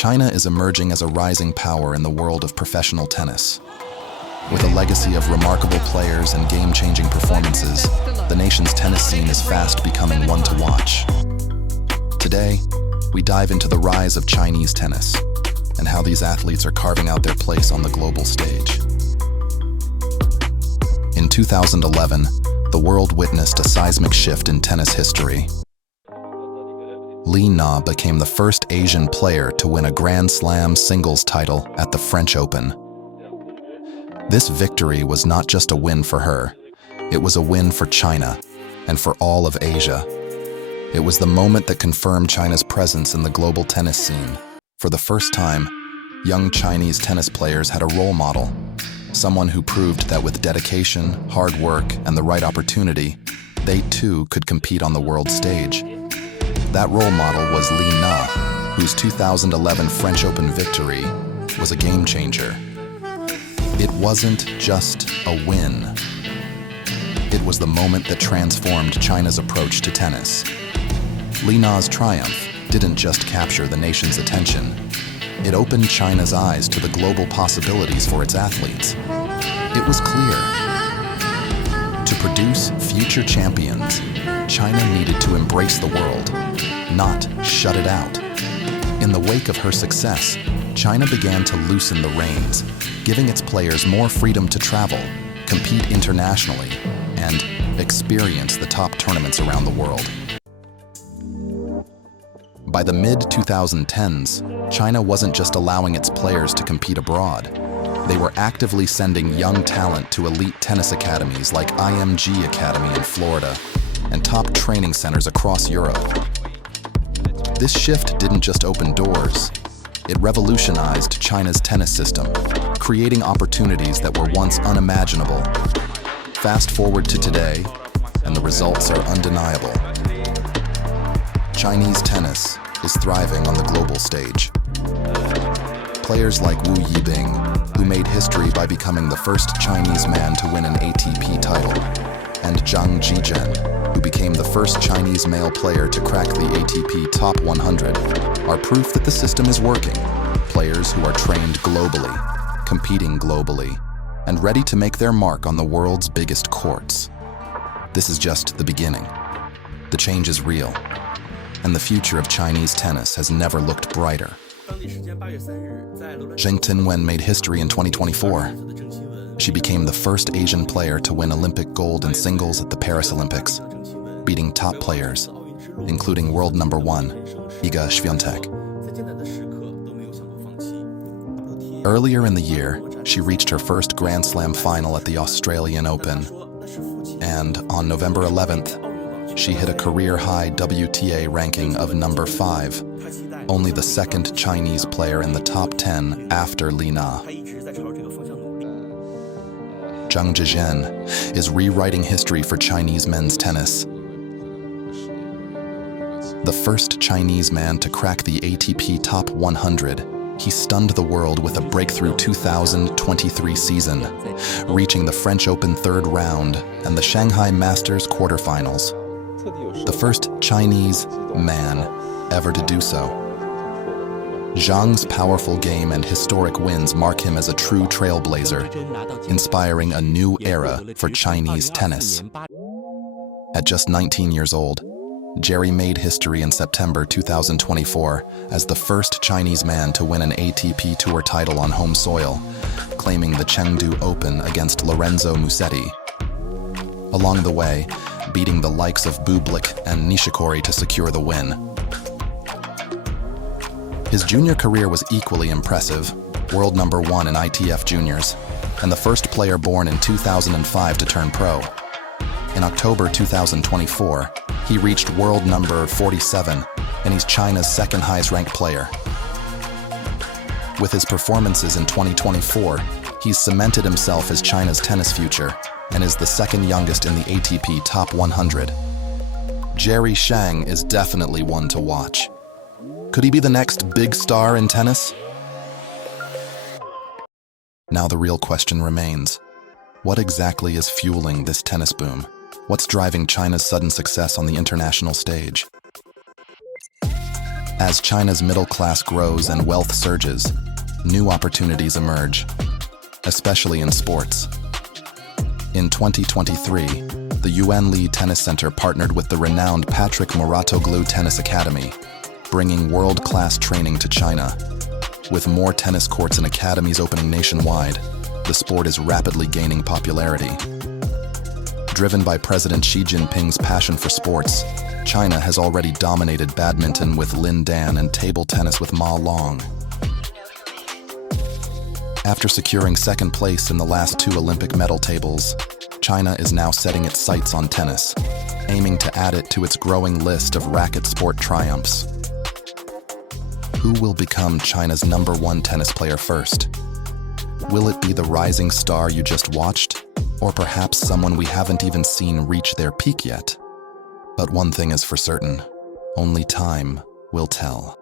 China is emerging as a rising power in the world of professional tennis. With a legacy of remarkable players and game-changing performances, the nation's tennis scene is fast becoming one to watch. Today, we dive into the rise of Chinese tennis and how these athletes are carving out their place on the global stage. In 2011, the world witnessed a seismic shift in tennis history. Li Na became the first Asian player to win a Grand Slam singles title at the French Open. This victory was not just a win for her, it was a win for China and for all of Asia. It was the moment that confirmed China's presence in the global tennis scene. For the first time, young Chinese tennis players had a role model, someone who proved that with dedication, hard work, and the right opportunity, they too could compete on the world stage. That role model was Li Na, whose 2011 French Open victory was a game changer. It wasn't just a win. It was the moment that transformed China's approach to tennis. Li Na's triumph didn't just capture the nation's attention. It opened China's eyes to the global possibilities for its athletes. It was clear. To produce future champions, China needed to embrace the world, not shut it out. In the wake of her success, China began to loosen the reins, giving its players more freedom to travel, compete internationally, and experience the top tournaments around the world. By the mid-2010s, China wasn't just allowing its players to compete abroad. They were actively sending young talent to elite tennis academies like IMG Academy in Florida and top training centers across Europe. This shift didn't just open doors, it revolutionized China's tennis system, creating opportunities that were once unimaginable. Fast forward to today, and the results are undeniable. Chinese tennis is thriving on the global stage. Players like Wu Yibing, who made history by becoming the first Chinese man to win an ATP title, and Zhang Zhizhen, who became the first Chinese male player to crack the ATP Top 100, are proof that the system is working. Players who are trained globally, competing globally, and ready to make their mark on the world's biggest courts. This is just the beginning. The change is real, and the future of Chinese tennis has never looked brighter. Zheng Qinwen made history in 2024. She became the first Asian player to win Olympic gold in singles at the Paris Olympics, beating top players, including world number 1, Iga Świątek. Earlier in the year, she reached her first Grand Slam final at the Australian Open, and on November 11th, she hit a career-high WTA ranking of number 5, only the second Chinese player in the top 10 after Li Na. Zhang Zhizhen is rewriting history for Chinese men's tennis. The first Chinese man to crack the ATP Top 100, he stunned the world with a breakthrough 2023 season, reaching the French Open third round and the Shanghai Masters quarterfinals. The first Chinese man ever to do so. Zhang's powerful game and historic wins mark him as a true trailblazer, inspiring a new era for Chinese tennis. At just 19 years old, Jerry made history in September 2024 as the first Chinese man to win an ATP Tour title on home soil, claiming the Chengdu Open against Lorenzo Musetti. Along the way, beating the likes of Bublik and Nishikori to secure the win. His junior career was equally impressive, world number 1 in ITF juniors, and the first player born in 2005 to turn pro. In October 2024, he reached world number 47, and he's China's second highest ranked player. With his performances in 2024, he's cemented himself as China's tennis future and is the second youngest in the ATP Top 100. Jerry Shang is definitely one to watch. Could he be the next big star in tennis? Now the real question remains. What exactly is fueling this tennis boom? What's driving China's sudden success on the international stage? As China's middle class grows and wealth surges, new opportunities emerge, especially in sports. In 2023, the Yuan Li Tennis Center partnered with the renowned Patrick Mouratoglou Tennis Academy, bringing world-class training to China. With more tennis courts and academies opening nationwide, the sport is rapidly gaining popularity. Driven by President Xi Jinping's passion for sports, China has already dominated badminton with Lin Dan and table tennis with Ma Long. After securing second place in the last 2 Olympic medal tables, China is now setting its sights on tennis, aiming to add it to its growing list of racket sport triumphs. Who will become China's #1 tennis player first? Will it be the rising star you just watched? Or perhaps someone we haven't even seen reach their peak yet? But one thing is for certain, only time will tell.